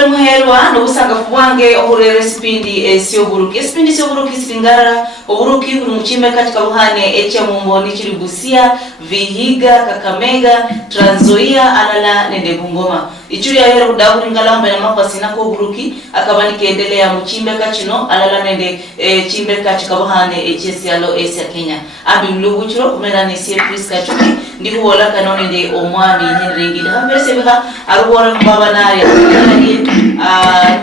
mulali muherwa nobusanga kubwange ohurere spindi sioburuki singara oburuki buri muchime katika buhane echa mumboni chiri Busia, Vihiga, Kakamega, Trans Nzoia, Alala nende Bungoma. Ichuri ahera kudaburi ngalamba ya mapasi nako buruki akabani kiendelea muchimbe kachino Alala nende chimbe katika buhane echesialo Asia Kenya. Abi mlugu chiro kumerani siye Priska chuki ndihu wala kanone nde omwami Henry Ngida. Hamberesebeha aruwara kubaba nari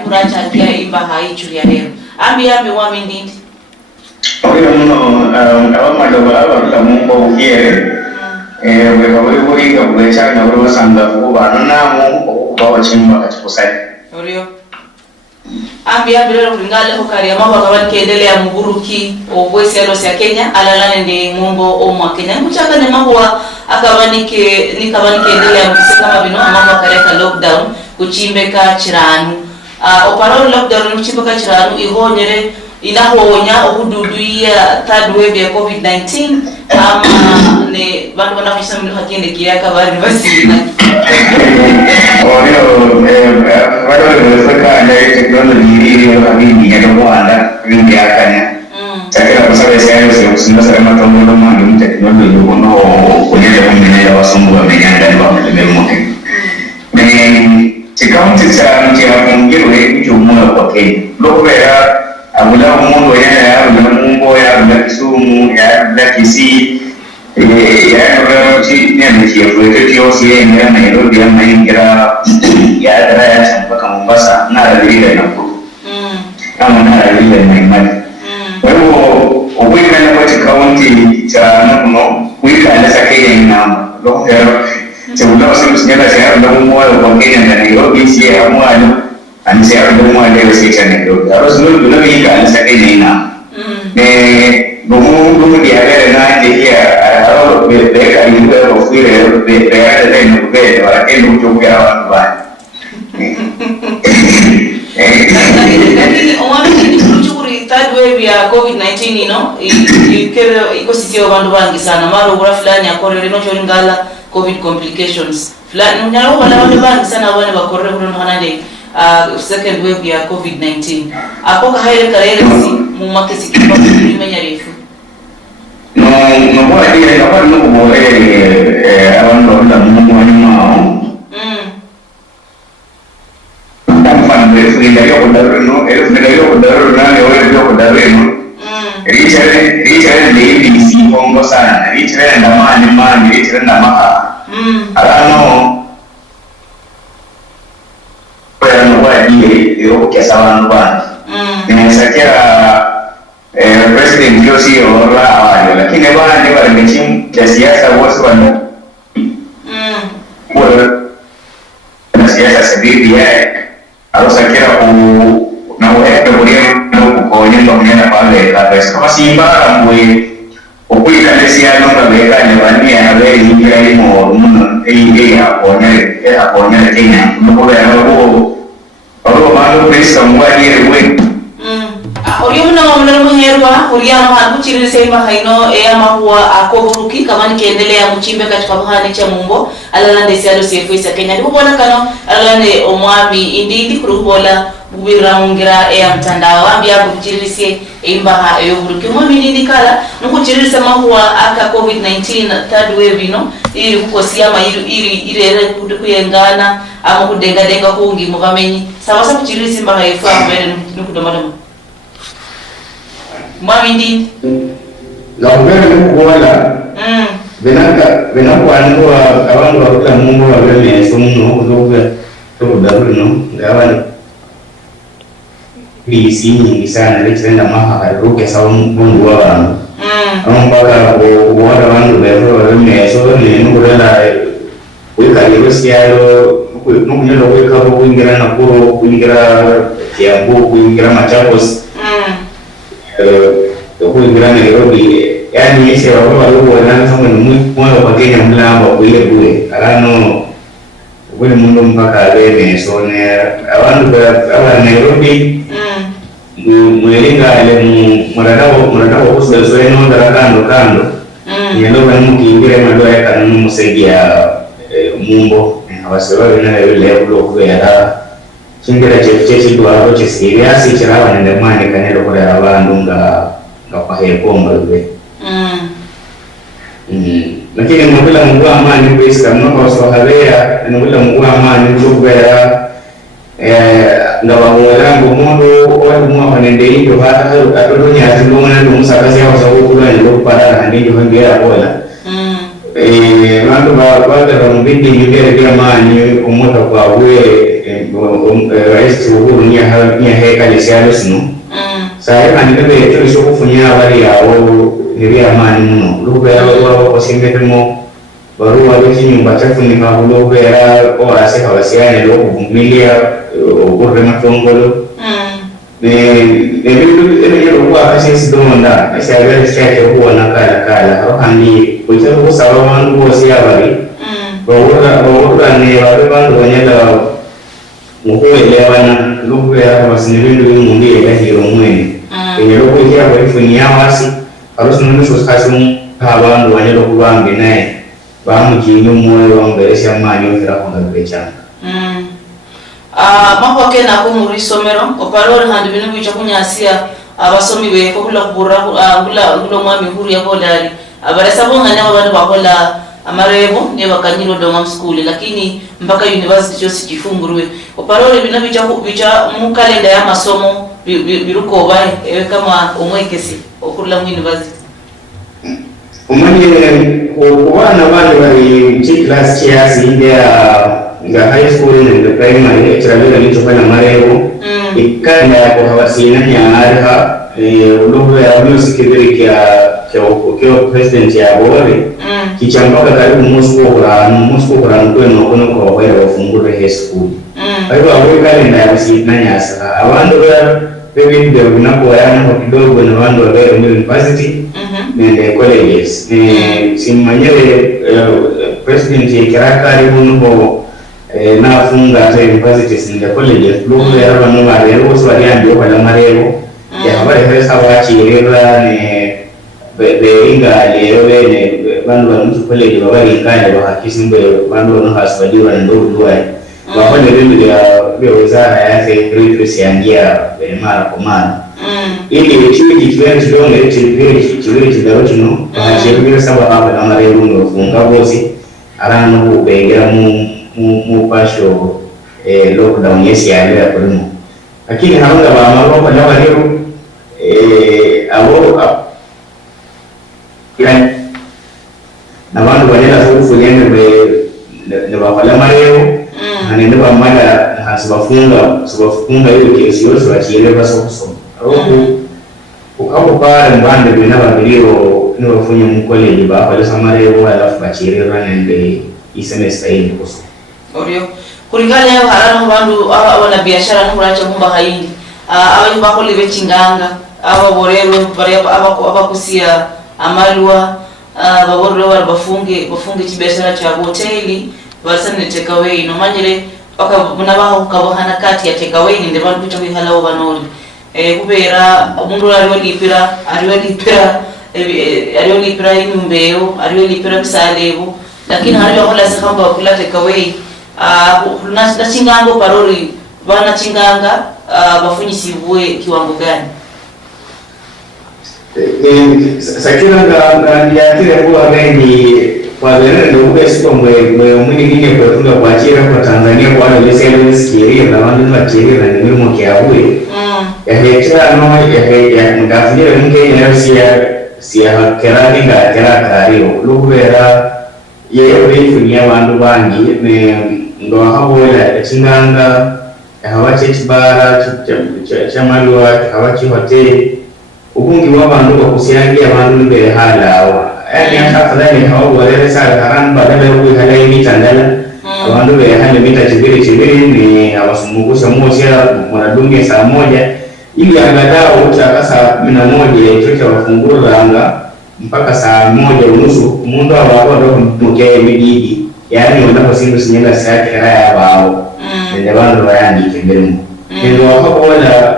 kuracha kia imba haichuri ahera. Abi wami ndindi. Oyo muno abamaloba abaruta mumbo ukiere bwe ga bwecha na bwe basanga kuba nanamu okubawa chimba kati kusai oriyo ambia bilero kulingala hokari amaba kabani kendelea muburuki obwesi alo ya Kenya Alala ndi mumbo omwa Kenya kuchaka ne mahwa akabani kendelea mukisema bino amaba kareka lockdown kuchimbeka chiranu oparao lockdown kuchimbeka chiranu ihonyere inahonya obududuya third wave ya COVID-19 ama ne bantu banafisa mlo hakende kiyaka bari basina wale saka na technology ile kabini ya Rwanda ndio yakanya takira kusaba sayo sio sana matombo mando technology uno kunyenda kumenya wasumbu wamenyanda ndio wamemoke ni chikaunti cha mungirwe cy'umwe kwa Kenya lokera abula umuntu yana mumbo ya Kisumu ya Kisii ya chini kifuete kiosi ya Nairobi ya maingira ya Dar mpaka Mombasa na dalili na kuru kama na dalili na imani kwa hivyo uweka na kwa kaunti cha Nakuno wika na Kenya ina lokero chakula sio sinyana cha ndio kwa Kenya na Nairobi si ya mwana anasema ndio mwana leo si cha Nairobi harusi ndio wika na Kenya ina Bumu dia na dia atau beka juga ofire beka dan beka orang yang mencoba orang lain. Lakini omwami kuchukuri third wave ya COVID-19 iko sitio bantu bangi sana maro bora fulani akorere no chongala COVID complications fulani nyalo bala bantu bangi sana bane bakorere kuno hanande second wave ya COVID-19 akoka haile karere si mu makesi kipa kumenya refu no kwa dia dapat no boleh awan la mumani mau tampan refu dari odar no dari odar na le odar no richare le si pongo sana richare ndama ni richare ndama alano no kwa dia yo kesawan ban sakira President Josi ora awali lakini bwana ndio alimechim ya siasa wote wana na siasa sabibi ya alosakira ku na wewe ndio kukonya ndio mnena pale kabisa kama simba mbwe okuita lesia ndo kabeka nyumbani na wewe ingia imo muno aponya Kenya ndio ya roho mambo pesa mwali wewe Oriumna mulali muherwa uriyama hakuchiri sema haino eyama huwa akoburuki kama nikiendelea muchimbe katika buhane cha mumbo Alala ndesialo Asia Kenya ndibona kano alane omwami indidi kurubola bubira mungira ya mtandao ambia kuchirisie imbaha eyoburuki omwami indidi kala nukuchirisa mahuwa aka COVID-19 third wave no ili kukosiama ili kuyengana ama kudenga kungi mukamenyi sawa kuchirisi imbaha efa mbele nukudomadoma Mwami ndi Gaugana kuwala venako abantu baruta mungu wabemeso muno kuzoga tokudaruno ngabana bisi nyingi sana lekenda mahaka ruke sawa mungu w'abantu mpaka kuwala abantu babemeso n'ukurela wikaliro siyayo n'ukunyela wekabo kuingira Nakuru kuingira Kiambu kuingira Machakos kuingira Nairobi yani yese wako wana kama ni mwana wa Kenya mlamba kuile bure alano wale mundu mpaka bene sone abantu aba Nairobi mwelinga ile mwanadamu kusa zoeno kando nyendo bani kiingira madoa ya kanunu musaidia mumbo abasaba bina ile bulo kubera Chingira chechi dwaro chisiriasi chiraba nendemane kanelo kore abantu nga pahepomba lwe. Lakini mwila mungu amani kwisa mnoko wasohalea mwila mungu amani lugera nga wamuwerango mundu wali mwa nende hiyo hata atotonya atulungana numusakazi yao zawukula nilokupara handinjo hangera bola. Bantu bagara mubindi nyubere by'amani umuta kwawe rais Uhuru nya heka lesialo sino. Saya kandi bebe cyo ishokufunya bari yawo by'amani muno lugera wabo kosimbetemo baruwa b'inyumba cyafunika lugera orase habasiane lo kuvumilia urre matongolo. Ebyo kwa asisi donda asyaga cyake huwa nakala rohani kugira kusaba abantu bose yabari bawura ne babantu banyala mukwelewana lugera abasinibindu bimundi yahiro mwene enyero kugira bayifunya wasi arusuno n'ushosasi abantu banyala kubambe naye bamukinyo moyo wamberesha amanyo ngira konga cyane. Mambo kena ko muri somero oparore handi binu bicha kunyasia abasomi be ko kula kubura kula mwami huru ya bodali abaresa bonga ne abantu bakola amarebo ne bakanyiro donga mskuli lakini mpaka university chose kifunguruwe oparore binu bicha mu kalenda ya masomo biruko bae kama omwekesi okula mu university umanye kubana bali bari class cheers india nga high school and primary echirabira nichofanya marebo ikanda ya kuhawasina nyaariha ulogo ya music kibiri kya president ya bore kichambaka karibu Moscow kuranu kwenu kono kwa wale wafungure high school ayo abo kalenda ya kusina nyasa abantu bebe ndio binako yana kwa kidogo na wando wa university nende colleges simanyere president ya kiraka ribuno nafunga ta universities in the colleges lugu ya raba no marero so ari andi okala marero ya habari pesa wachirira ne inga lero bene bandu bamutu college babari kaya bahakisimbe bandu no haswadiwa ndo duai bafanye bindu ya wizara ya secretary yangia mara kwa mara ili chiwi kiwele chidonge chiwi chidaro chino bahachirira saba hapa na marero no funga bosi arano kubengera mu pasho lockdown yesi ya kulimo lakini haunga ba mambo kwa dawa leo abo na bandu wanyela kufuliana ne bakala mareo ane ne bamala hasibafunga hiyo kesi yose wachire basoso roho ukabo pale mbande bina babilio ne bafunye mu college ba pale samareo alafu bachire ranende isemester hii kuso Orio kulingana nayo harano bandu abana biashara n'uracha kumba hayindi abantu bakole becinganga aba borero bari abakusia amalwa baborero bafunge kibiashara cha hoteli basane take away no manyire paka munabaho kabohana kati ya take away nde bandu bicha bihala banoli kubera umundu ariyo lipira inyumbeo ariyo lipira bisalebo lakini hali wakola sikamba kula take away na chingango parori bana chinganga bafunyisibwe kiwango gani sakira ngandiyatire kuwa bengi kwa vile ndio kwa mwini ngine kwa tunga kwa chira kwa Tanzania kwa wale lesele sikiria na wale wachiria na nilimo kiawe ya hekira no ya ngafire mke ya sia kerani nga kario lugera yeye kuifunia bandu bangi ndo habola chinganga hawache chibara chamalwa hawache hoteli ubungi w'abantu bakusirangira abantu imbere halawa yani afadhali hawo wale sala haran badala ya kuhala imitandala abantu be hali mita chibiri ni abasumugusha moja mwanadunge saa moja ili angalau utaka saa 11 chocha wafungura anga mpaka saa 1:30 mundu abapo ndo mtuke mididi yani unaposindu sinyanga sake raya bao ndio bandu bayandi kembelemo ndio hapo wala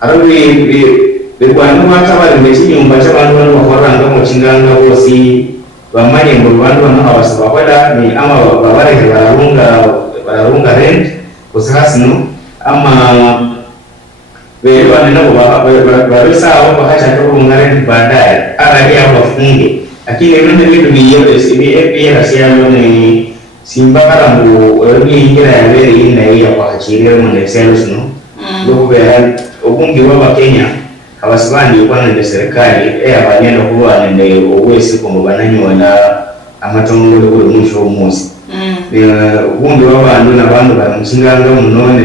arabi Bwana mwataba limechini umbacha bandu bakoranga mu chinganga bosi bamanye mu bandu abasaba kwada ni ama babare bararunga rent kusahasino ama wewe wanaenda sawa kwa hata tu ngare baadaye aradia wafunge, lakini ndio vitu vyote pia hasiano ni simbara mu ingira ya wewe ina hiyo kwa chile mu sales no ndio ubungi wa Kenya abasibandi ukwana na serikali abanyenda kuba nende uwese ko bananyi wana amatongo ko musho umunsi ubundi w'abantu n'abantu baramushinganga munone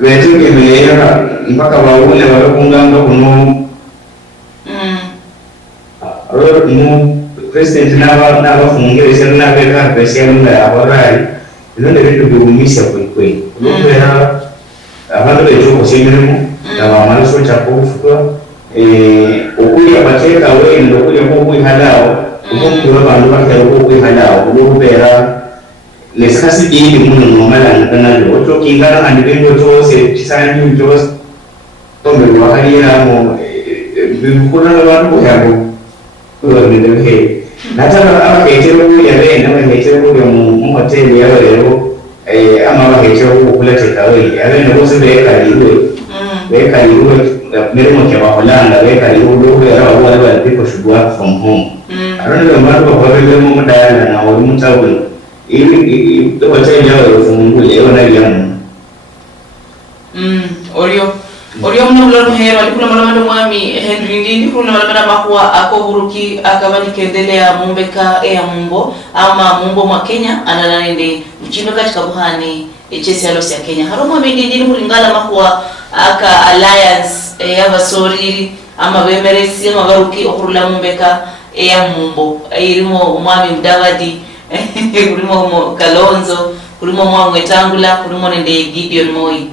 betugemera mpaka bawune bakunganga kuno mu president n'abafunge sera n'abeka president n'abarari none bintu biumisha kweli kubera abantu betu ko semeremo n'abamara so chakufutwa ukuri abateka we ndokuri ko kwihalao ubundi w'abantu bakera ko kwihalao kubera lesasi dini muno nomala ngana oto kingana andi bingo tose chisanyu tose tombe wahalira mo bikuna abantu yabo ndehe nataka abaketero ya bene abaketero mu hotel ya rero ama abaketero kula tekawe abene bose bekaliwe merimo kya baholanda bekaliwe ya wale people should work from home arone abantu bakobele mu mudala na uri mutawe ili hotel yao ifungule yona yamu Orio mna mlo muhero alikula mwana mwami Henry Ndindi kuna mwana makuwa akoburuki akabani kendelea mumbeka ya mumbo ama mumbo mwa Kenya analande mchimbe katika buhani chesi ya losi ya Kenya haro mwami Ndindi kulingala makuwa aka alliance ya basoriri ama bemeresi ama baruki okurula mumbeka ya mumbo irimo mwami Mdavadi kulimo Kalonzo kulimo mwami Wetangula kulimo nende Gideon Moi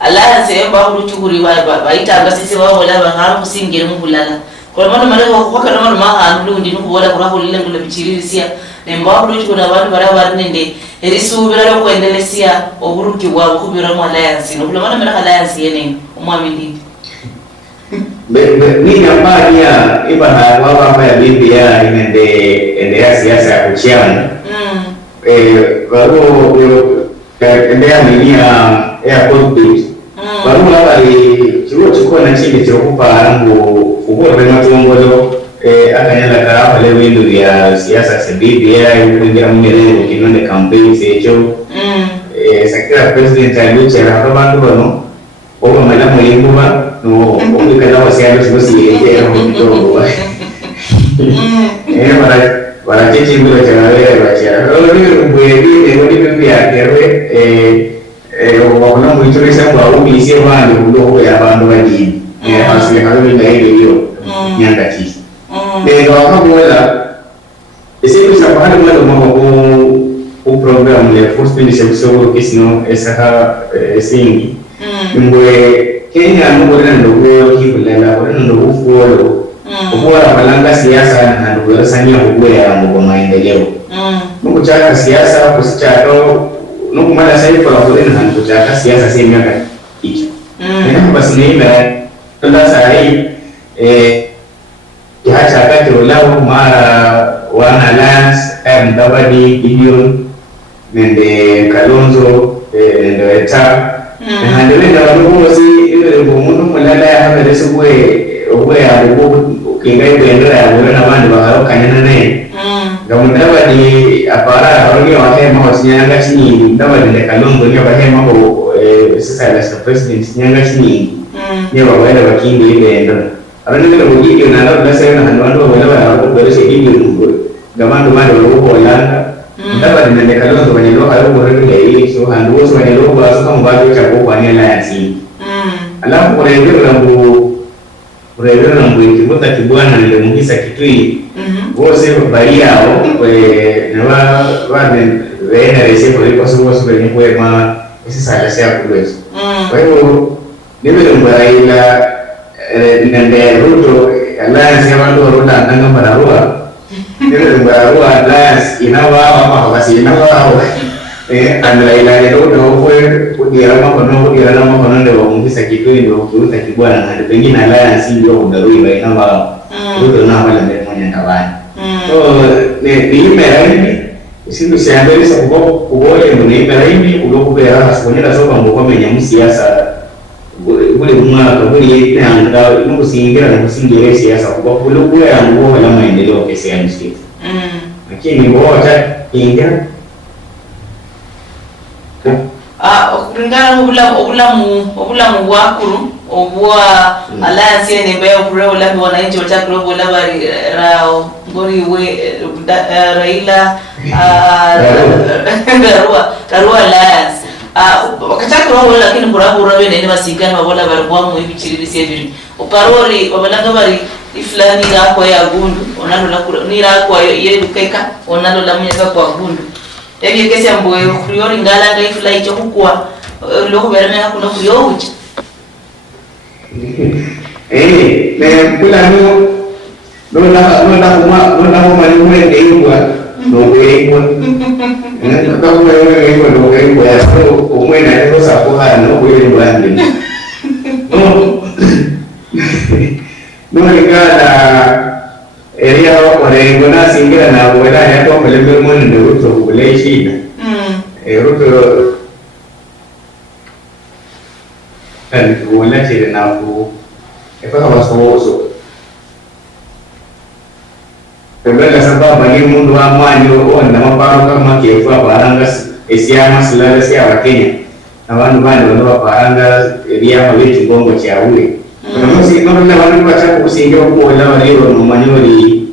ala se ba hulu chukuri ba ita sisi ba wala ba haru kusingire mu bulala kwa maana mara kwa kana mara ma handu ndi no wala kura hulile ngule bichirisia ne mba hulu chukuri abantu bara barinde erisu biraro ko endelesia oburuki wa kubira mu alliance no maana mara alliance yene umwami ndi ni nambia ibana baba hapa ya bibi ya ende siasa ya kuchiana baro endea minia airport bit baru labari chuo na chini chokupa rangu ubora wa matongozo akanyala ka pale windu ya siasa za BBI kuingia mwenyewe kinone campaign secho sakira president aliyochera hapa bantu bano oba mala muyimbuba no omukala wasialo sibosiye kidogo bara chechi mbele chanawe bachara lolo mbuyedi ngodi bibi yakewe wakuna mwiturisa kwa umisi wandi uloho ya bandu badini asile hawe ndaile hiyo nyanda kisi ndio wakamuela esiku za bahari mwalo mwako ku program ya first minister kusoro kisino esaha singi mbwe Kenya mbona ndogo kibulala mbona ndogo fuolo kwa balanga siasa na ndogo sanya ubwe ya mambo maendeleo mungu chaka siasa kusichato nuku mala sai kwa kule na kuchaka siasa si miaka hiki basi ni tonda sai ya chaka tulao mara wana alliance Mdavadi Gideon nende Kalonzo nende Weta na ndio ndio si ile mundu mulala ya hapa leso bwe ya kingai bendera ya wala na bandi bakaro kanyana naye Mdavadi apara harongi wa hema wasinyanga chini Mdavadi na Kalonzo ni wa hema ko sasa la president nyanga chini ni wa wale wakindi ile ndo arani ndio mujiki na ndio sasa na ndio wale wa kuboresha hivi ndio gamando mado huko Yanga Mdavadi na Kalonzo kwenye loka huko ndio ile sio handu sio kwenye loka sasa mbali cha kwa ni alliance alafu kuna urevero na mbwe kibuta kibwana ndio mungisa kitui wose bariao na wa wena rese kwa sababu sio ni kwa ma isi sala sia kulezo kwa hiyo ndio mbaila nende ruto alliance ya watu wa ndanga barua ndio barua alliance inawa hapa basi inawa andra ila ndio kudia mama ndio mungisa kitui ndio kuruta kibwana na pengine alliance ndio kudarui baina ndio na wale ndio mwenye ndawani so ni imera hivi isindu siandelisa kuboye munimera hivi ulokubera asibonyera soka ngo kwamenya musiasa buli mwaka buli nanga nukusingira na kusingira siasa kwa kulukula yangu wala maendeleo pesa ya msikiti lakini bora inga kulingana obulamu bwakulu obwa alliance enemba yokura olabi wananchi watakula obulabari rao ngoriwe Raila Karua Alliance wakatakura wala lakini kurabura bene ne basigana babola bari bwamu ibichirisi ebiri oparori babalanga bari iflani ngako ya gundu onalo la nira kwa yebukeka onalo la munyaka kwa gundu ebi kesi amboye kuriori ngala ngai fly cyo kukwa loko bereme hakuno kuyobucha ne kula no kuma mwende ingwa no wengwa no wengwa no wengwa ya so umwena ndio sapoha no wengwa ndi no ligala area wale ngona singira na wala ya kwa mbele mwende ndio kule shida ruto wala chile na ku epaka wasoso pembela sababu ni mundu wa manyo onda maparo kama kefa baranga esiama silala sia wa Kenya na wandu bando ndo baranga elia mabeti bongo cha ule na msi ndo na wandu bacha kusingia kwa wala walio no manyori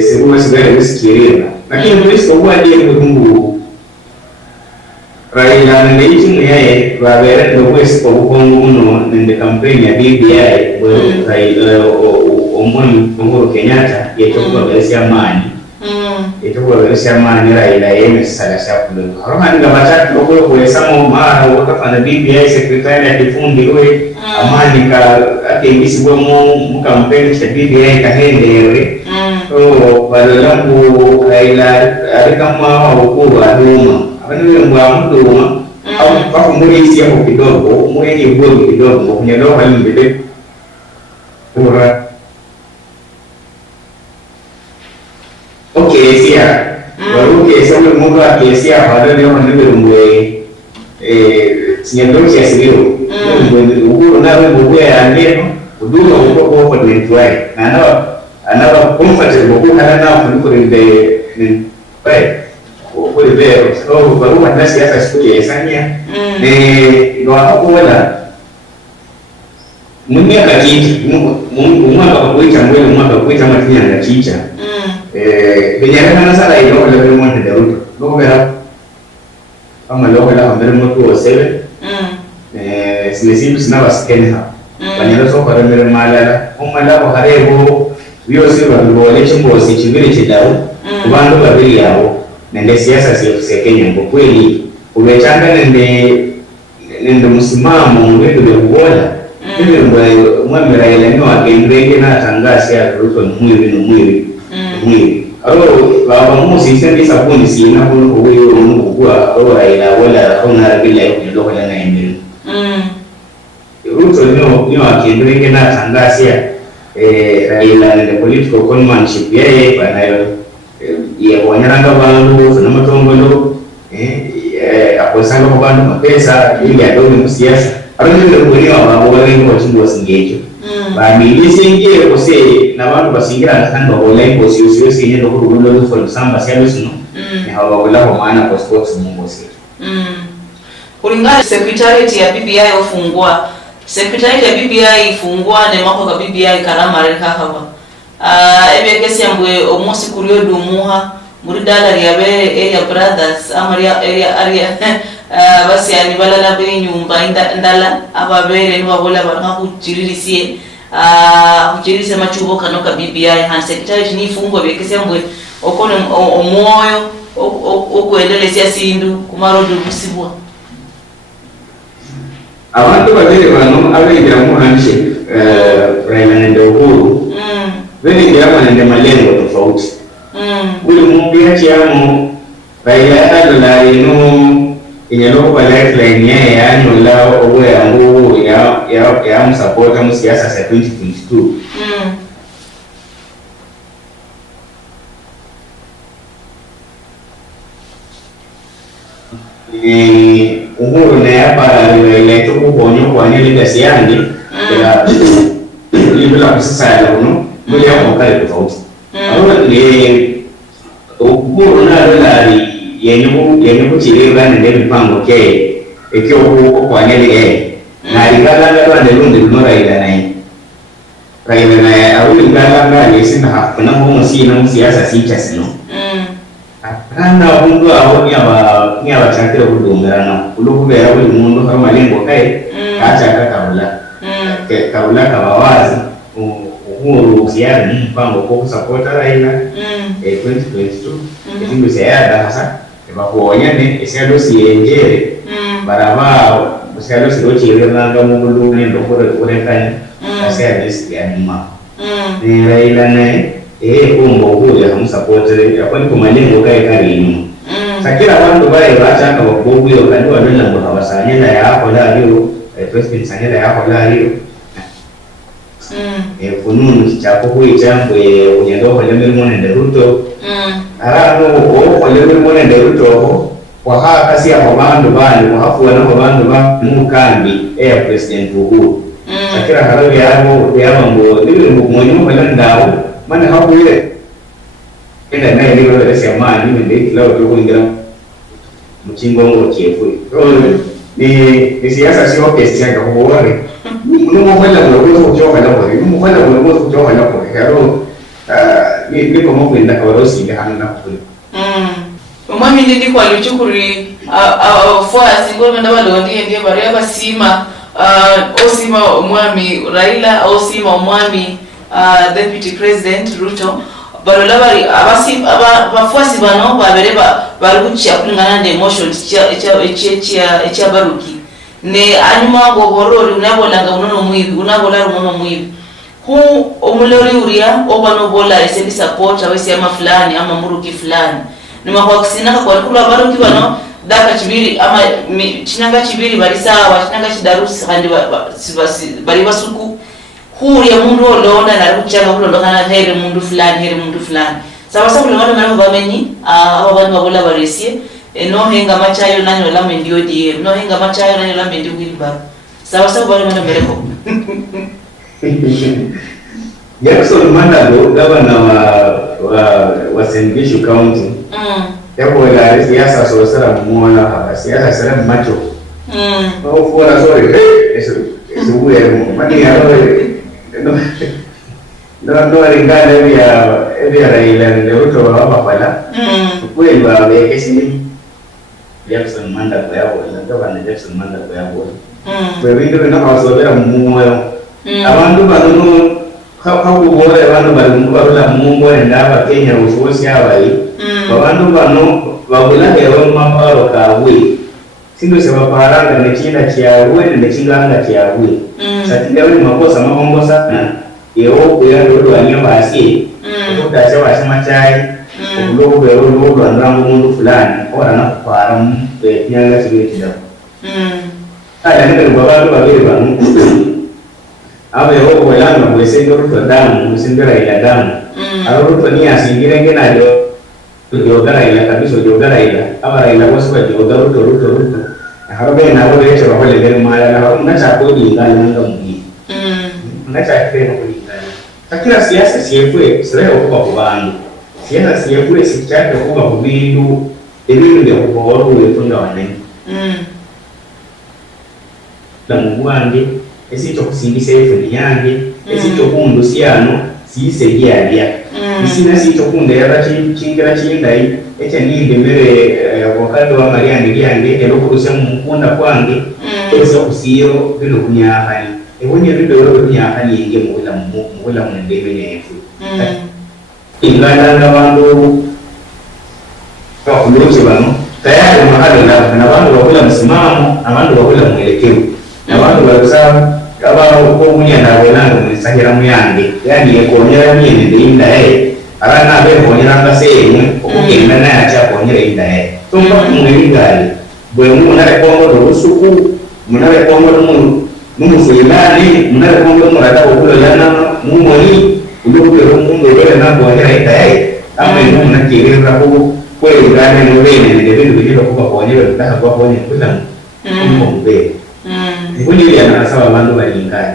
seguma sigara kusikiria lakini polisi kwa ndiye mungu Raila niliitu yeye babere ndo kwesi kwa ukongo muno nende kampeni ya BBI kwa Raila omoni Uhuru Kenyatta yetokuwa belisia mani yetokuwa belisia mani Raila yeme sala shakulo haroma nga batatu okulo kulesamo mara wakafanya BBI secretary ya difundi we amani ka akengisi bwo mu kampeni cha BBI kahendere badalambu Raila alikama ukuru aduma abaniwe mduma au kwa muri hapo kidogo muri bwo kidogo kunyelewa hali mbele ura okay sia waruke sababu mungu akiesia baada leo ndio mwe sinyendo cha sio uhuru nawe mwe ya neno uduma uko kwa tuitwai na anaba comfortable kwa kana kuliko ni pai kwa leo so barua na siasa siku ya Sanya ndio hapo wala mwenye akati mwaka kuita mwele mwaka kuita matinya na chicha binyana na sala ilo le mo de ruto lo vera ama lo vera mbele moto osele silesibu sina basikene ha banyalo so para mere malala umala ko harebo biyo sirwa ngole chimbo si chibiri chidao kubandu babiri yao nende siasa si Kenya kwa kweli umechanga nende msimamo ndio kuona ndio mwamira ile ni wagendenge na tangaza ya ruto mwiri aro baba musi sendi saponi sina kuno kuyo mungu kwa aro Raila wala ona bila ndio kwa na endele ruto ni wagendenge na tangaza Raila na political conmanship yeye banayo ya wanyaranga bantu na matongolo aposanga kwa bantu mapesa ili adome musiasa aro ndio kuelewa babo wale kwa chimbo singejo bamilise ngiye kose nabantu basingira nakandi babola imposi yose nyendo kurubundo lufo samba service no ni hawa babola kwa maana kwa sports mungu sisi kulingana secretariat ya BBI ofungwa secretariat ya BBI ifungwa ne mako ka BBI karama reka haba ebe kesi ambwe omosi kuriyo dumuha muri dala yabe area brothers amaria area basi yani balala be nyumba ndala ababere ni babola baranga kuchiririsie kuchirise machubo kanoka BBI han secretary ni fungwa be kesi ambwe okono omoyo okuendelea sindu kumarodo busibwa abantu babiri bano abengira mu handshake Raila na Uhuru wengi hapa nende malengo tofauti ule mungu yachiamo Raila adola ino inyaloko kwa lifeline yeye yani lao owe yangu ya msupporta mu siasa sa 2022 uhuru na hapa ile tuko kuonyo kwa nini gasiani bila kusasa kuno bila kukali tofauti au ni uhuru na dolari yenye kuchiriwa ni mipango ke ikiwa huko kwa nini na ligala ngalo ndelundi lunora ila nai raila na au ligala ngalo sina hakuna musi na siasa sicha sino kana mundu aho ni abachakira kudumerana ulukubera buli mundu hari malengo kai acha kabula kabawazi uhuru siari mpango kwa support raila 2022 ndio siada hasa bakonya ne esiado siengere baraba esiado sirochire nanga mundu nendo kore kanya asiade sianima ni raila ne kumbo huyo hamsupportere yakwani kumalengo kai karimu sakira bantu bale bachaka bakubuyo kandi wadona ngo abasanyenda yako laliyo president sanyenda yako laliyo fununu chako kuichambwe unyendo kwa lemel monende ruto arano kwa lemel monende ruto kwa kasi ya bantu bali kwa hafu wana bantu ba mukambi president Uhuru sakira halawe yabo ngo niwe mwenye kwa ndao mana hapo ile enda naye ndio ile sema ni ndio kila watu kuingia mchingo ngo chefu ni siasa sio kesi yake kwa wale numo kwenda kulokoza kuchoka na kwa numo kwenda kulokoza kuchoka na kwa hero ni kwa mambo ndio kwa rosi ndio hana kwa mami ndi kwa luchukuri fuasi ngoma ndo bado ndiye bari abasima osima mwami Raila osima mwami Deputy President Ruto balola bari abafuasi bano babereba bari kuchya kulingana na emotions cha baruki ne anyuma go borori unabolanga unono mwibi unabola unono mwibi hu omulori uria obano bola esendi support awesi ama fulani ama muruki fulani nima kwa kisina kwa kula baruki bano daka chibiri ama chinanga chibiri bari sawa chinanga chidarusi kandi bari basuku huri ya mundu olona na ruchanga kulondokana heri mundu fulani sawa sawa kulingana na bamenyi aba bantu babola baresie no henga machayo nanyo la mendio die no henga machayo nanyo la mendio wilba sawa sawa bali mwana mereko Jackson Mandago governor wa Sengishu County yako la siasa sosara muona hapa siasa sala macho au fora sorry eso uwe mani ya no ringana ya Raila ndio Ruto hapa pala kweli ba kesi Jackson Mandago yao na governor Jackson Mandago yao wewe ndio unawasogea mumoyo abantu bano hakubora abantu barumva mungu ndaba Kenya ufusi abayi abantu bano babula hewa maparo kawe sindo sema paranga nekinda kyawe nekinganga kyawe satinde wali makosa mahongo sana yeo ya ndo anyabasi utacha wasema chai ulogo bero ulogo andangu mundu fulani ora na kupara nyanga sibeti da aya ndio babado babiri banu abe ho wala na mwesendo Ruto damu msindira ila damu Ruto ni asingire ngena jogara ila kabisa jogara ila aba Raila wasi kwa jogara Ruto harobe na wale yetu wale gari mala na unacha kodi ngani nanga mgi unacha kile kodi ngani takira siasa siefwe sire kwa kubandu siasa siefwe sichake kwa kubindu ebindu bya kuboru wetunda wanene la mugwande esito kusindisa efu yange esito kundu siano siise yalia isina sito kunde yaba chingira chindai echa ninde mere wakati wa mariange yange elokurusa mukunda kwange eso kusiyo bilo kunyahani ebonye bilo kunyahani yenge muwela mwendebe nefu ingana n'abantu bakuluje bano tayari mahali na bantu bakula msimamo abantu bakula mwelekeo abantu bakusaba abantu ko munyana wenanga mwisahira muyange yani ekonyera myene ndinda arana be konyera ngasemwe okugenda naye akyakonyera inda tumba kumweringali bwe munare kongo rusuku munare kongo n'umusulmani munare kongo murata okuloyana mumoni ulukero mundu lole nakonyera inda amwe munakirira ko kwelingana nobene nebintu bigenda okuba kuwanyira bitaka kwa kuwanya kula mbe kundi ile anasaba abantu balingana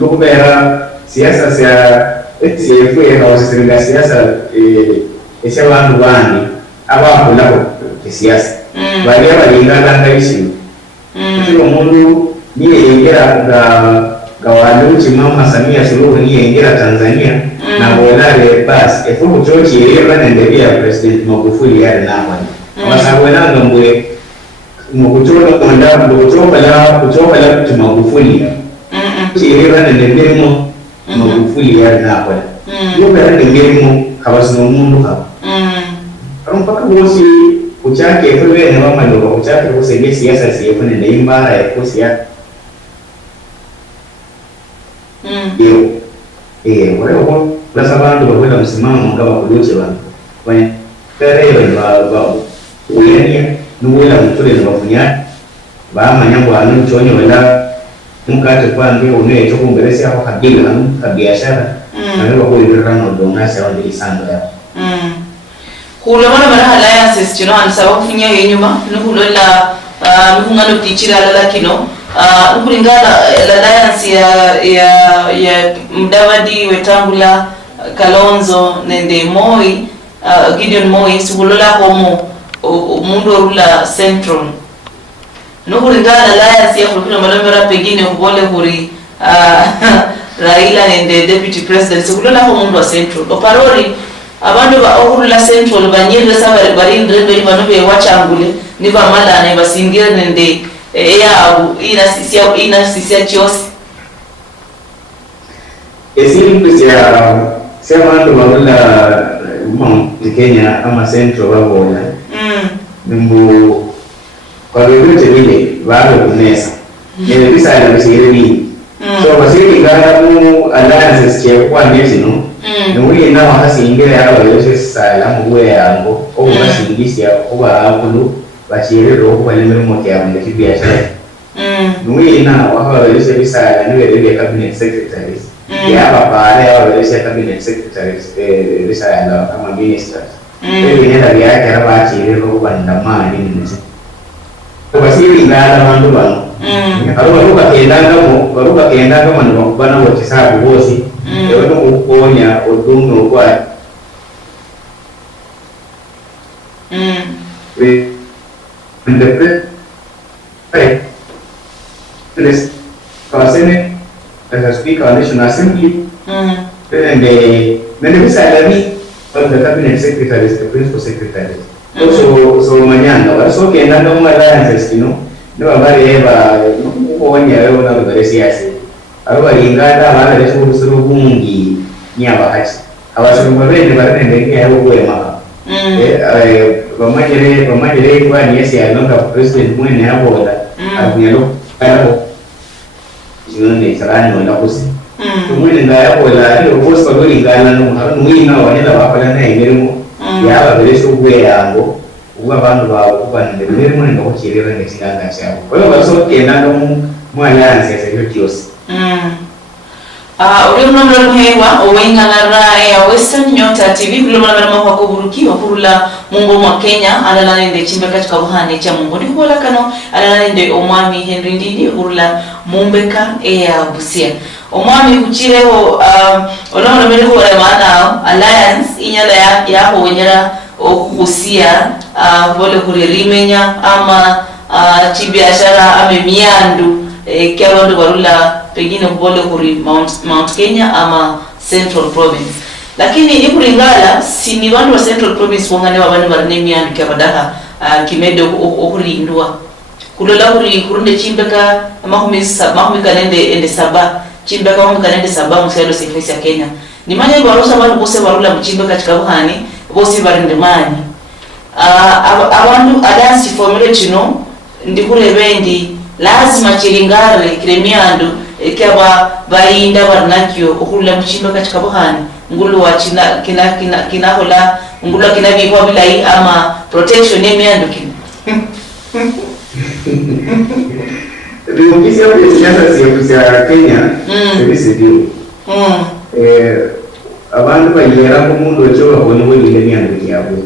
lokubera siasa sia efu ya siasa ese abantu bandi abakulako siasa bali abalingana ngaishi kilo mundu niye yengera gawandu chimama Samia Suluhu niye yengera Tanzania na bolale basi efu kuchochi yeba nendebia President Magufuli yale nawa wasabu nanga mbwe mukuchola kwenda kuchoka la Magufuli yeba nendebia Magufuli yale nawa yoba nendebia kabasino mundu ka mpaka bosi kuchake efuwe na mama ndoba kuchake kusaidia siasa siyefu nende imbara ya kusia kwa hiyo kwa sababu wakwenda msimamo kama kudoche wangu kwenye terewe uyenia nuwela mtule na wafunya baama nyambo anu chonye wenda mkate kwa ndio unewe choko mbelesi hapa kabila kabiashara na wewa kwa ibrano donasi ya wandili sando ya kulo mana mana alliances chino ansaba kufinya yenyuma nukulola mihungano tichira lala kino nukulingana alliance ya Mudavadi, Wetangula, Kalonzo nende Moi, Gideon Moi sukulola homo mundu rula central nukulingana alliance ya kulukuna malomera pengine kubole kuri Raila nende deputy president sukulola homo mundu wa central oparori abantu ba okulula central banyirira sabari barindire bali banobe wachangule niba malane basingira nende yabu inasisia chiosi esiri sia bantu babula Mount Kenya ama central babona nimbu kwa vyote vile bado kunesa nile bisa ya bisiri ni so basiri gara mu alliances che kwa nesino nuwi na hasi ingere yaba yose salamu we yango o basingisia kuba akulu bachirero ko balemero moke abende kibiashara nuwi na wahaba yose bisa niwe ile cabinet secretaries yaba pale yaba yose cabinet secretaries bisa ya kama ministers ile nenda yake raba achirero ko bandama ni mzi ko basiri ngala bandu bano baruka kenda kama bana wote sababu bosi ewe no kukonya odumu kwa this Senate as a speaker of National Assembly then the salary of the cabinet secretary is the principal secretary so manyanga so kenda ndo alliances no abari eba kukonya ewe na beresiasi aba ingada bana leso suru bungi nyaba hachi abasuru babene barende ngiye kwema bamanyere kwa niesi alonga president mwene haboda akunyalo kana jone sarani wala kusi mwene ngaya bola ile boss kwa doli ngana no haru mwina wanela bakala na imerimo yaba bereso kweyango uba bantu ba kubana ndebere mwene ngokirera ngekinganga cyabo oyo basoke nando mu alliance ya securities uri mnomro mhewa owengalara ya Western Nyota TV kulomana mama kwa kuburuki wakurula mungo mwa Kenya alala nende chimbe katika buhane cha mungo ni kubola kano alala nende omwami Henry Ndindi kurula mumbeka ya Busia omwami kuchireho olomana mende kwa maana alliance inyala ya wenyara okubusia vole kuririmenya ama chibiashara ame miandu kia wandu warula pengine kubole kuri Mount Kenya ama Central Province lakini ikulingala si ni wandu wa Central Province wangane wa wandu warine miandu kia wadaha kimede okurindua kulola kurunde chimbeka mahumika nende saba chimbeka mahumika nende saba musayado sefesi ya Kenya ni manya iwa warusa wandu bose warula mchimbeka chika buhani bose warinde mani awandu adansi formule chino ndikure bendi lazima chiringare kiremiandu ekaba bainda barnakyo okulula mchimba katika buhani ngulu wa kina hola ngulu kina bihwa bilai ama protection emiandu kina Ukisia siasa Kenya ndio abantu bayera ku mundu ocho babone wele emiandu yabo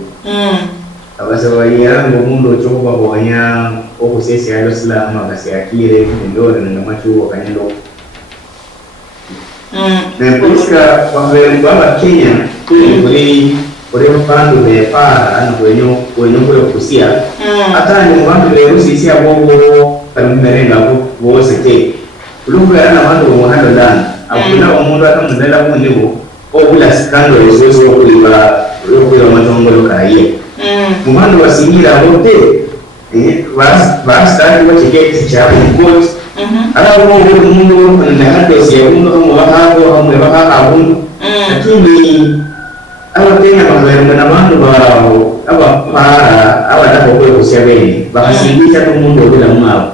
abasaba yarango mundo chokuba bonya okusesi alo silama basiakire ndore ngamachu wakanyendo Nepuska kwa Kenya kuri bandu bepara no kwenyo kusia hata ni bandu berusi sia bobo kalumerenga bose te kulunga na bandu bo hando dan akuna umuntu atamudela mundibo obula skando ezozo kuliba kuliba matongolo kaiye mubandu basingira bote basta kwa chiketi cha ngozi ala umuntu umuntu na hando sia umuntu kama hapo lakini Kenya mabayo na bandu bao abadako kwe kusyabeni bakasingisha n'umuntu obula mwabo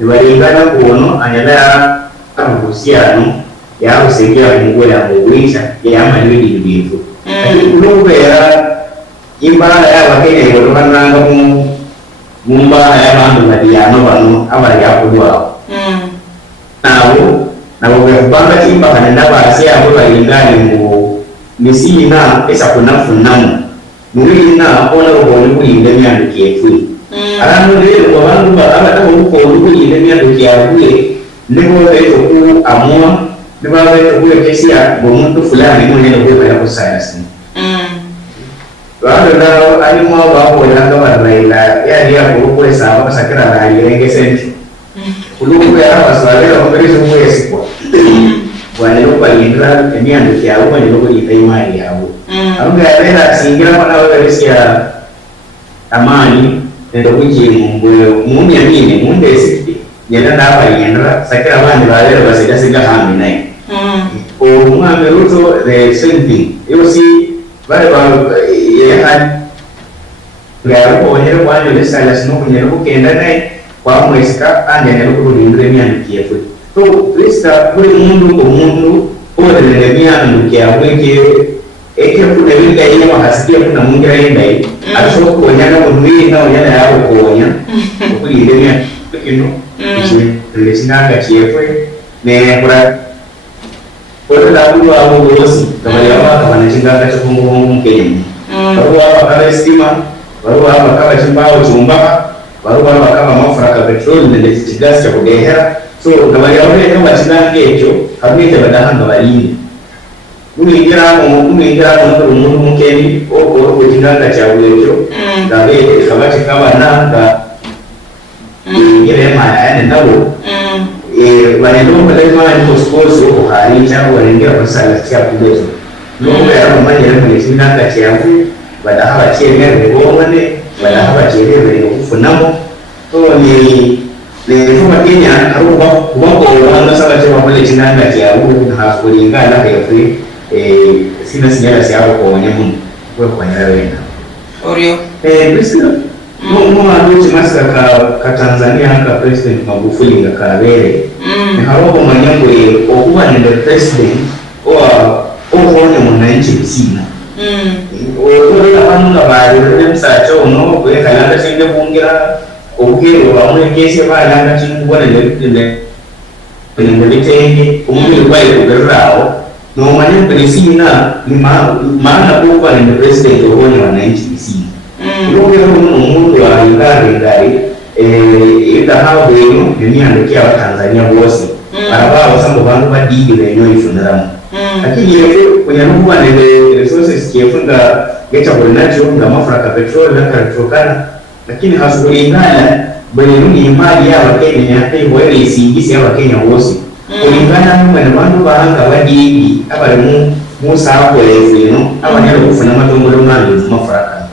nibalingana kuno anyala amuhusiano ya usengera mungu ya mugwisha ya malidi bibivu lakini kulubera imbara y'Abakenya yorobananga mu mbara y'abantu badiyano bano abali akulwao nabo bwebanga kimba kanenda basi abo balingane mu misina esa kunafunamu nuwina ona ubone kuyinde myandiki yefwe abantu rero abantu abata uko kuyinde myandiki yavuye nibo beto ku amua nibo beto ku kesia bomuntu fulani mwenye ndio kwa science wale nao alimo babo yanga baraila ya kuruko sawa basakira na yenge senti kuluko ya baswale na mbelezo mwezi kwa wanelo balindra emyandiki yawo wanelo kuyita imali yawo abanga yabera singira bana babesia amani ndo kujimu mu myamine mu ndesi nyenda nabayindra sakira abandi balero basida singa hambi naye umwami Ruto the same thing yosi bale ba ya ngaro onyero kwanyo lesala sino kunyero kugenda naye kwa mwesika anyanero kulindra emyandiki yefwe so lista kuri umuntu odelele myandiki yabweke eke kunebiga yeye mahasikia kuna mungira yendai ashoko konyana munwi na onyana yabo konya kuri ndemya kino lesinanga chefwe ne kura la kulo abo bosi kama yawa kama chingaga cha kungu Kenya baru hapa kama stima baru hapa kama chimbao chumba baru hapa kama mafuta ya petroli na gas cha kugehera so kama yawa kama chingaga hicho hamite badahanga balini Umingira umuntu mukeni oko kujinganga cha ulejo ngabe kabati kabana ngire maya ndabo wanendo kalema ni koskoso ko hari cha wanengira basala cha kulezo nuko ya manya ni kujinganga cha yangu badaha chene ngo mane badaha chene ngo kufunamo to ni kama Kenya aruba wako wanga sala cha wale kujinganga cha yangu na kulingana na yafi sina sinyala siya ko wanyamu kwa kwanyara wena orio bisina mo ando chimasa ka Tanzania ka president Magufuli nga Karabere ni harobo manyango okuba ni president ohonya mwananchi bisina oyo abantu ngabali nemsacho ono kwe kalanga sinde bungira obugero bamwe kese balanga chingubona ndende umubiri kwaye kugarao no manyo presina ni maana kwa ni president ohonya wananchi bisina ndio umuntu wa ngari ita hawo beno ni andokia wa Tanzania bose barabara sambo bantu badigi benyo ifundamu lakini yeye kwenye ndugu ane resources kifunga gecha bonacho nga mafuta ya petroli na karotokana lakini hasukulingana bwenye ni mali ya Wakenya hapo wale isingisi ya Wakenya bose kulingana na bantu bahanga badigi abali musa hapo leo abanyalo kufuna matongolo mali mafuta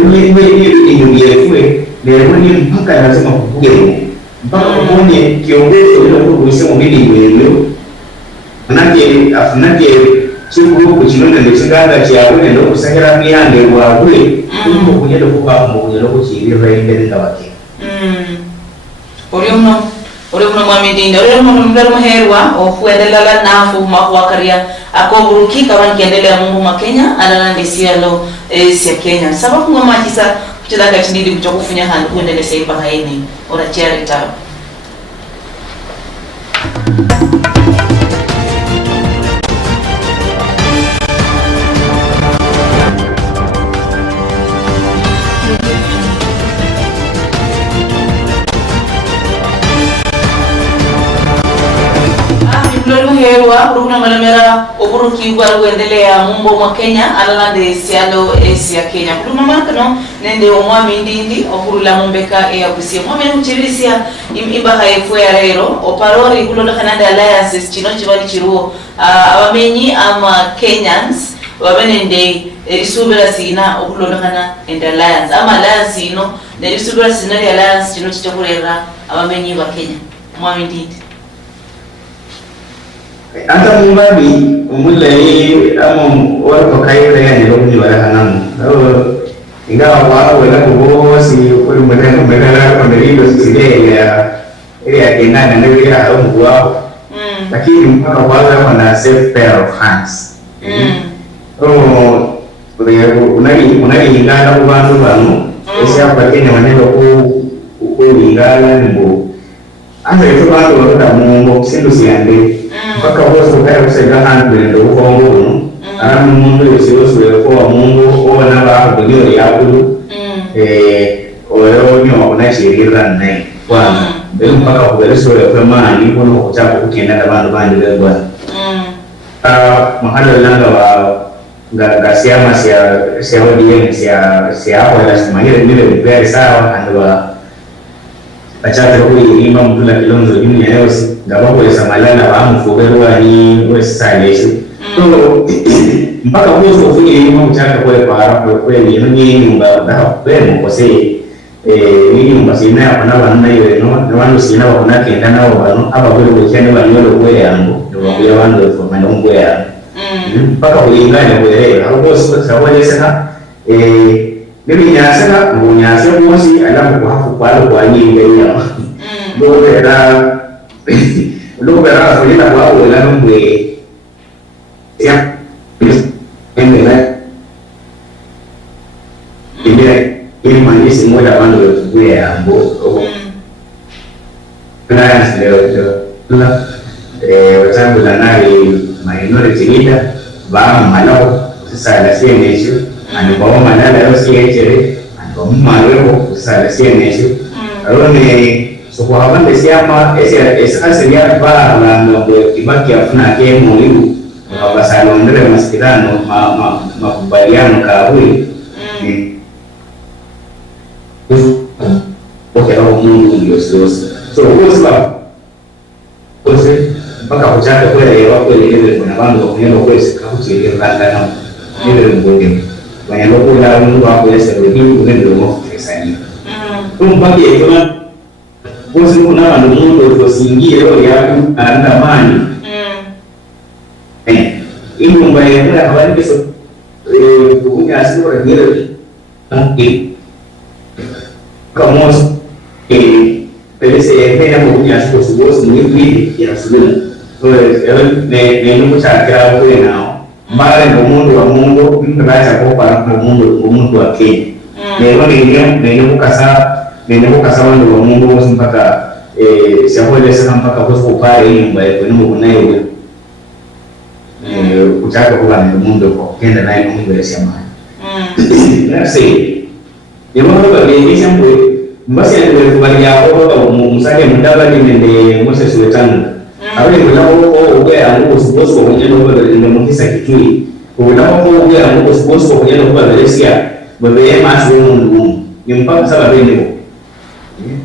ni yefwe leo ni mpaka lazima kupugemo mpaka kuone kiongozi ile kusema mbili leo manake afunake chiku kuchinonda ndechinganga chiabone ndo kusahira miyande wabule kuko kunyendo kuba mu kunyendo kuchirira inde ndabake Uriuno mwamidinde uriuno mbele muherwa ofuendelala nafu mahuakaria akoburuki kawan kiendelea Mungu ma Kenya alala ndesialo sia Kenya sababu ngoma kisa kuchidaka chindidi kuchokufunya handu kuendele seiba haini ora chiari tao muherwa runa malemera oburuki gwa kuendelea mumbo mwa Kenya alalande sialo esi ya Kenya kuluma makano nende omwami ndindi okurula mumbeka ya kusia mwami uchirisia imba haefu ya rero oparori kulola Canada Alliances chino chibali chiruo abamenyi ama Kenyans wabenende erisubira sina okulola kana ende alliance ama alliance ino nerisubira sina alliance chino chichakurera abamenyi ba Kenya mwami ndindi anta mumbabi umulai amon warko kaira ya ni lokuni wala hanamu ingawa wao wala kubosi kuli mwenendo mbele kwa ndilo sile ya kinana ndio ya hamu wao lakini mpaka wale wana safe pair of hands unali ingala kubantu bano ese apa Kenya wanelo ku ingala nimbo anda itu bantu wala mu sindu siande mpaka wote kaya kusaidia handle ndio kwa Mungu ana Mungu yosio kwa Mungu ona ba kudio ya kulu oyo ona shirira nai kwa ndio mpaka kuberesho kwa mali kuna kuchapa kukienda na bantu bandi leo bwana mahala langa wa ngasiama sia ODM sia hapo na simamia ndio mpere sawa andwa achata kuyiima mtula Kilonzo jumia yose ngabapo ya samalala bamufuberwa ni wesalesho to mpaka uwezo ufike nyuma mchaka kwa hapo kweli ni nyumba ndio kwenu kwa sei ni nyumba sina hapa na bana hiyo no wanu sina wa kuna kenda nao bano hapa vile weekend waliolo kwa yangu ndio wa wanu kwa manongo ya mpaka kulingana kuelewa hapo sasa sawa sana mimi nyasana munyase mosi alafu kwa hapo kwa nyingi ya lo vera fulina kwa wala ngwe ya endele ile manisi moja bando ngwe ya mbo clients leo watangu la nari minority leader ba malao sasa la CNH anibawa manala yo CNH anibawa malao sasa la CNH alone so kwa habari siama esa seria ba na kibaki afuna ke mulimu kwa sababu ndio masikilano makubaliano kaburi kwa Mungu ndio so kwa sababu mpaka kuchaka kwa leo kwa ile kuna bango kwa hiyo kwa sababu ile randa na ile mbonge kwa hiyo kwa Mungu hapo yeye ndio ndio mfisani mpaka hiyo bosi kuna bandu mundu utosingie leo yaku andamani ingumba ya habari keso kunya asiro ngire kamos pelese pena kunya asiro bosi ni kwidi ya sulula so ne nuko chakira kwa nao mbale mundu wa Mungu mbaza kwa para mundu wa Kenya ne nuko kasa wandu wa Mungu mpaka siapoje sana mpaka kwa upare nyumba yako ni Mungu naye kutaka kuwa na Mungu kwa kenda naye Mungu yasema nasi ni mambo ya kuonyesha mwe mbasi ndio kubali yako kwa msake mdaba ni Moses wetano awe kunao kwa yangu usiboso kwa nyendo kwa ndio mkisa kitui kunao kwa yangu usiboso kwa nyendo kwa Malaysia bebe mas Mungu ni mpaka sababu ndio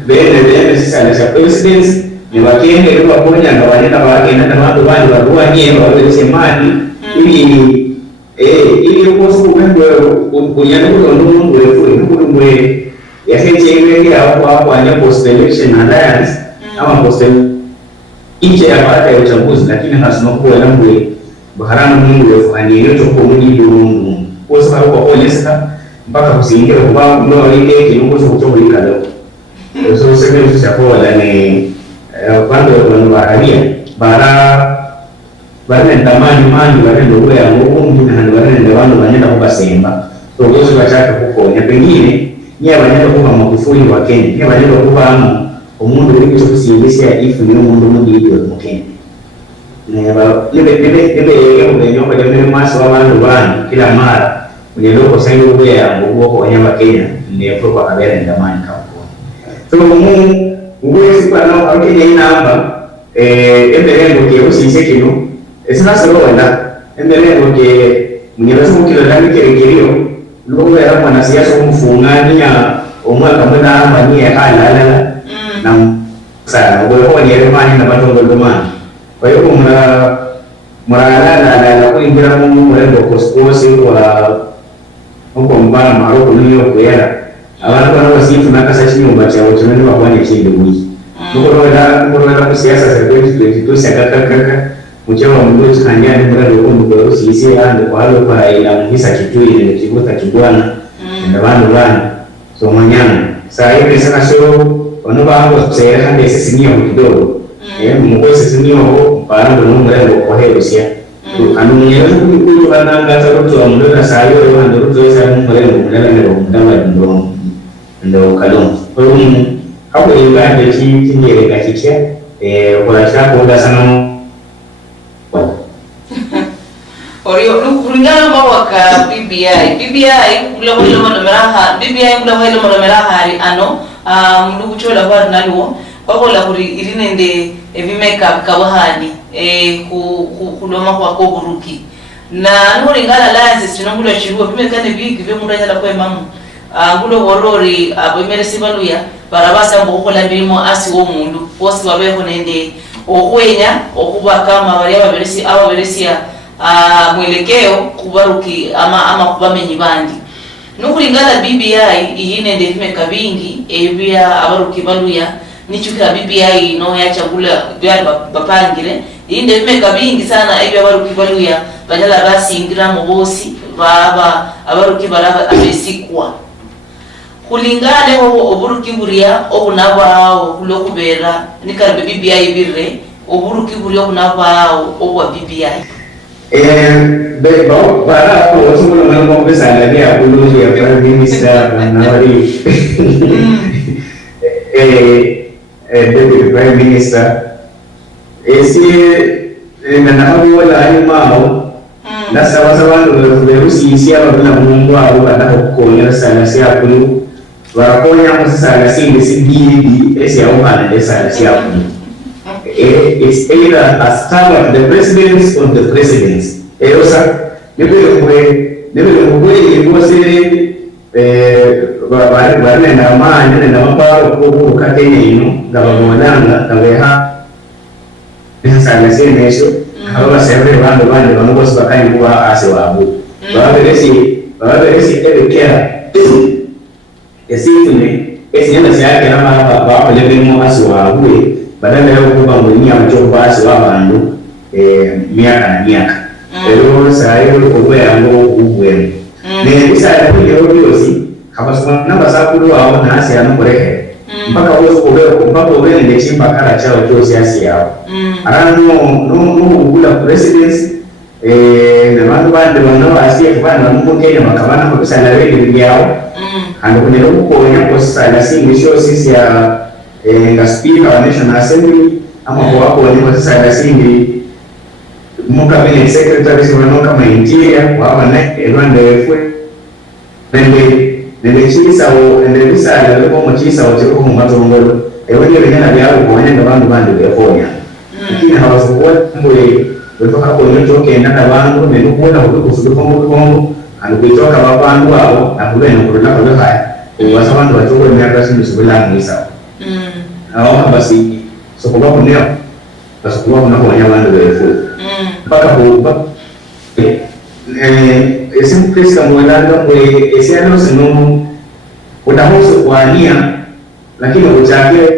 bene sasa na president ni wakende kwa ponya na wanaenda wake na watu wale wa nyema wale semani ili ukosu kwenda kunyana kwa Mungu wewe ya hejewe hapo anya post election alliance ama post nje ya baada ya uchaguzi lakini hasina kuwa na mwe baharana Mungu wewe ani yote kwa Mungu kwa sababu kwa polisi mpaka kusingira kwa ndio ile kinuko kutoka leo so sema siapo ni pande wa Arabia bara ndamani mani wale ndio ya Mungu na wale ndio wanaenda kwa Simba so wote wataka kukonya pengine yeye wanaenda kwa Magufuli wa Kenya yeye wanaenda kwa Mungu wengi kusimbisia ifu ni Mungu ndio wa Kenya na baba ile nyumba ya mimi maso wa watu kila mara kwenye loko sasa ndio ya Mungu kwa wanyama Kenya ndio kwa kabla ndamani kama so Mungu uwezi kwa nao kwa Kenya inamba emberengo ke usise kino esina solo wala emberengo ke mnyerazo mukilolani kerekerio lugo era mwanasiasa umfungania omwaka mwena amanye halala na sana ubwo ni remani na batongo domani kwa hiyo murala kuingira mu murendo koskosi wa uko mbana maroko niyo kwera abantu bana basifu nakasa chinyumba cha utumeni bakwane chinde buyi nuko kusiasa za 2022 sakakaka mchewa mdogo kanyani murendo kumbo sisi ande kwa halo kwa ila mhisa kitui ni kibuta kibwana ndio bana so manyana saa hivi sana sio wanoba hapo sera hande sisi niyo kidogo mukose sinyo parando numurendo kwa herusia anunyera kuko bananga zaruto amundana sayo yandi ruto yesa numurendo mulala ndaba ndo kalon hapo ingande kinyere kakikia kwa shako ndasana Orio kulingana mambo ka BBI kula hilo monomeraha BBI kula hilo monomeraha ari ano mndugu chola kwa naluo kwa la kuri irinende evimeka kabahani kuloma kwa koburuki na nuringala lanze sinongulo chiruo bimekane bigi bimuranya la kwa mamu ngulo worori abemere sibaluya barabasa mboko la bilimo asi wo mundu posi babeho nende okwenya okuba kama bali ababeresi mwelekeo kubaruki ama kubamenyi bandi nukulingala BBI ihine ndefimeka bingi ebya abaruki baluya nichukira BBI no yachagula byali bapangire inde ndefimeka bingi sana ebya abaruki baluya banyala basingira mu bosi baba abaruki baraba abesikwa kulingane oburuki buriya obunabao kulokubera nikarbe BBI birre oburuki buriya obunabao obwa BBI bebo para ko sumo na mo pesa la dia kulo ya prime minister na wali deputy prime minister esi na hapo wala alimao na sawa ndo berusi isia wala mungu au baada ko sana sia kulo waraponya msala singi sibidi esi au bana esa sia kulo it's either as term of the presidents or the presidents. Erosa, nibele mwe ilikuwase bari na amani na maparo ko katene ino ngabonanga ngabeha sana senesho aba sempre bando bamugose bakani kuba ase wabo baberesi ebekera esitune esinyana syake nama ba lebemo ase wabo badala ya kuba mwenye amechobasi wabandu miaka na miaka lero sayo kubya ngo ubwe ne bisala kujero byosi kabasoma nabasakulu awo nasi anokorehe mpaka wozo mpaka ubwe nde chimba kala chao chosi asi yao arano no ugula presidency na bantu bande banoba kubana mukenya makabana ko bisala rege byao ando kunero kukonya ko sala singisho sisi ya nga speaker wa National Assembly ama kwa wako wanyuma sasa rasimi muka cabinet secretary sivano kama interior wa wana elwande wefu nende chisa o nende bisa la leko mo chisa o chiko mu matongolo ewenge benya byabo ko wanyanga bandu bandi befonya lakini hawasukuwa mbwe wefa hapo nyoto kenda na bandu ne nukuona kusudu kongo anikuitoka babandu abo na kulena kulala kwa haya wasa bandu wachoko miaka sinu subila ngisa awaka basi sokoba kunea basokuba kuna kwa nyama ndio refu mpaka kwa esimu pesa mwelanga mwe esiano sinu utahusu kuania lakini uchake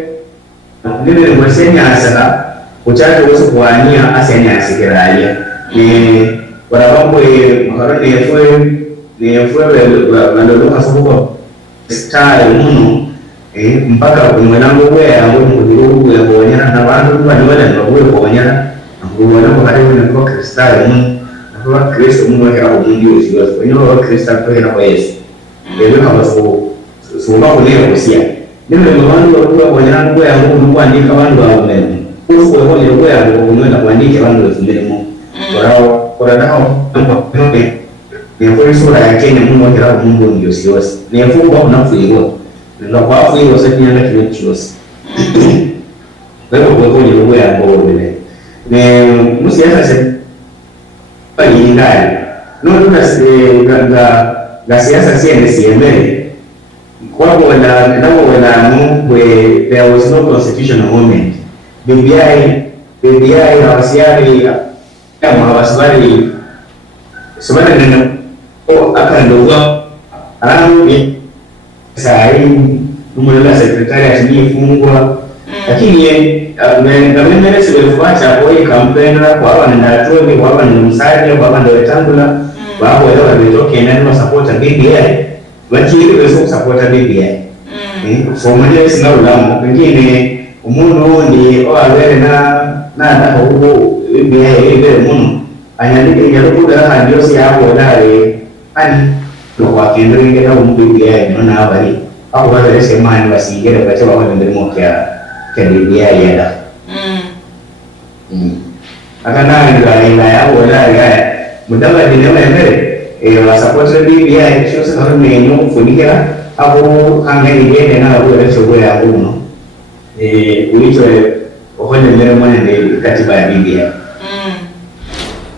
nile mwesenya asaka uchake uhusu kuania asenya asikiralia warabambo makaroni nefue waloloka sokuba style munu mpaka kumwenango wea ngo mudirugu ya bonyana na bantu banywana ngo bonyana ngo wana ko hari ne ko kristal mun ko kristo mun ya ko mundi usiwa ko nyo ko kristal ko na Yesu leo kama so ba ko ne ko sia nime mwanzo ko bonyana ngo ya ngo kuandika bantu ba mbele ko ko ngo ya ngo ngo na kuandika bantu ba mbele mo kwa nao ni kwa sura ya Kenya Mungu ya Mungu ndio siwasi ni fungo na fuiwa ndio kwa fuiwa sasa nyanga kile chiwasi wewe kwenye lugha ya mbele ne musiasa se pali ndani no la siasa CNCML kwa wala there was no constitutional moment BBI hawasiari kama hawaswali subhana neno akaondoa aramu sai numela secretariat ni fungwa lakini ngamenele siwefuacha kwa kampeni kwa wana ndatoe kwa wana msaada kwa wana wetangula wao wale wametoka nani support BBI wakili wewe support BBI so mwenye sina ulamu pengine umuntu ndi awere na huko BBI ile muno anyandike nyaruko dara ndio si hapo dare ani kwa kendringe na BBI nona habari hapo wale sema ni wasingere kwa sababu ndio mmoja BBI yada akana ndio yao wala mudawa dinema mbele wa support BBI sio sababu ni nyo kufunika hapo kanga ile na wale shughuli ya uno ulicho ofanya mbele mwana ndio katiba ya BBI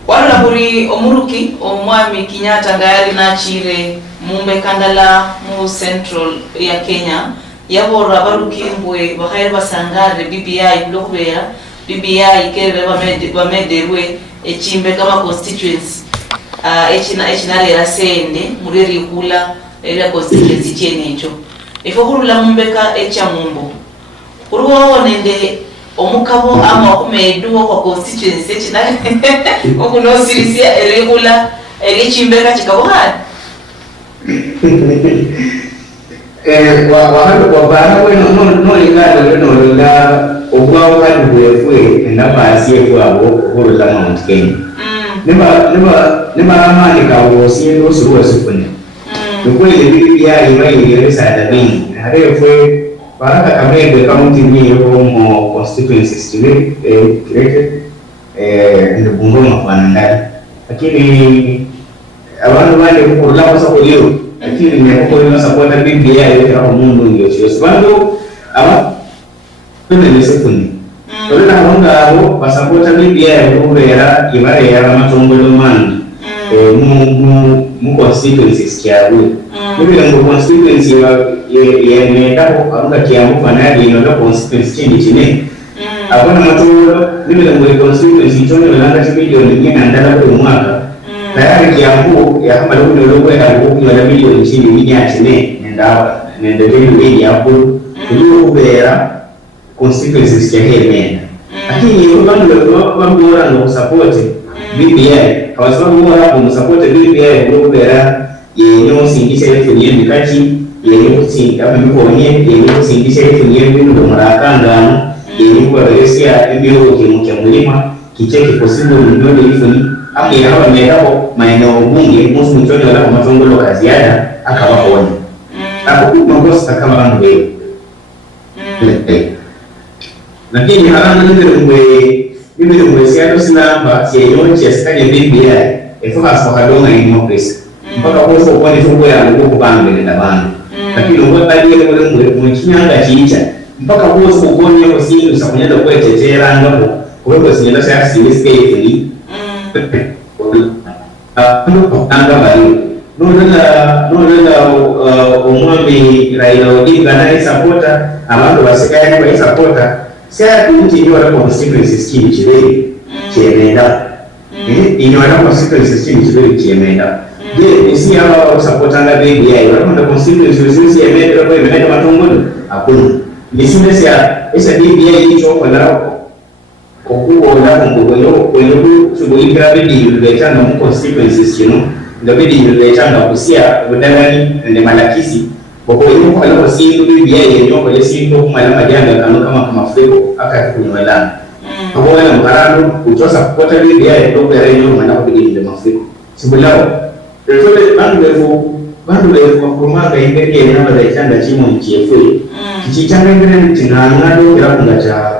wala buri omuruki omwami Kenyatta ngayali na chire mumbe kandala mu central ya Kenya yabora barukimbwe bakhaye basangare BBI blokubera BBI kere bamederwe echimbe kama constituency echinare rasende mureri kula era constituency chenecho ifokuru mumbeka echa mumbo kuruwo nende omukabo ama okumeduwa kwa constituency echinare okuno sirisia eregula echimbeka chikabohana wakati kwa bana no lingana ogwa wakati bwefwe ndabasiye kwabo horo za Mount Kenya nima amani ka wosindo suwa sifune nukwele BBI imayire sadabini harefwe baraka kamebe kaunti ni mu constituencies created in Bungoma kwa ndani lakini abantu bali kukurula kwa sababu lakini nimekuwa support BBI yote hapo mundu ndio sio sababu aba tuna nisefuni tole na honga hapo support BBI kubera ibare ya matongolo man mu constituencies kiabu mimi ngo constituency ya ndio anga kiabu fanali ndio constituency chini abona matongolo mimi ngo constituency choni wala milioni nyingine ndala kwa mwaka tayari kiambu ya kama ndio logo ya nguvu ya milioni chini nyingine nenda ile hapo ndio kubera constituencies ya Kenya lakini watu bora ndio support BBI kwa sababu wao hapo support BBI ndio kubera yenyewe singisha yetu ni ndikachi yenyewe si kama mko wenyewe yenyewe singisha yetu ni ndio marakanga yenyewe kwa resia ndio kimke mlima kicheke possible ndio hivi aki hapa mmehapo maeneo bunge musu mchoni wala matongolo kazi yada akawaona hapo makosa kama bandu wewe lakini harana ndio mwe siato sinamba siyo cheskanye BBI efoka sokadonga ni mopesa mpaka kwa kwani fungo ya nguvu bange na bandu lakini ngo bali ile mchinyanga chicha mpaka kwa sokoni hapo sisi usakunyenda kwa tetera ngapo kwa hiyo sinyenda sasa sisi anga bali nonela omwami Raila Odinga naye supporter abantu basikanye bayi supporter sia kuti ni wala constituencies chini chile chiemenda ni wala constituencies chini chile chiemenda je isi hawa supporter na BBI wala constituencies chiemenda kwa imeenda matongolo hakuna nisime sia esa BBI hicho kwa nao okuwa na kwenye shughulika bidii ndio mu constituencies you know ndio bidii ndio kusia udangani na malakisi kwa hiyo kwa leo si BBI yenyewe kwa si ndio kumala majanga kama mafuriko akakunywa kwa hiyo mkarano kutosa kupata BBI ndio kwa hiyo maana bidii ndio mafuriko sibulao ndio bandu kwa kumanga ingeke ni hapa daitanda chimo mchiefu kichichanga ngene tinangado kila kungacha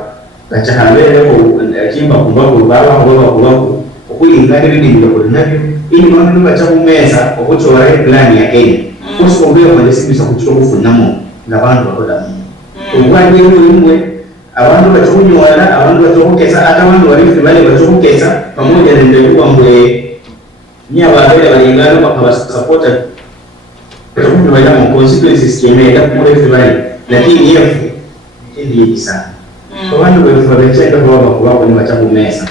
kachahambele ko chimba kumbako baba kumbako okuyingana bidii ndio nabyo ili mambo bachakumeza okuchora plan ya Kenya kusikobera kwa desibisa kuchukua kufunamo na bantu bakoda ubwaje umwe abantu bachunyora abantu batokeza hata abantu walifu bali batokeza pamoja na ndio mbwe nya babele balingana paka supporta kwa wale consequences kimeenda kule fulani lakini hiyo ndio sana kwa wale waliofanya kwa ni wachabu mesa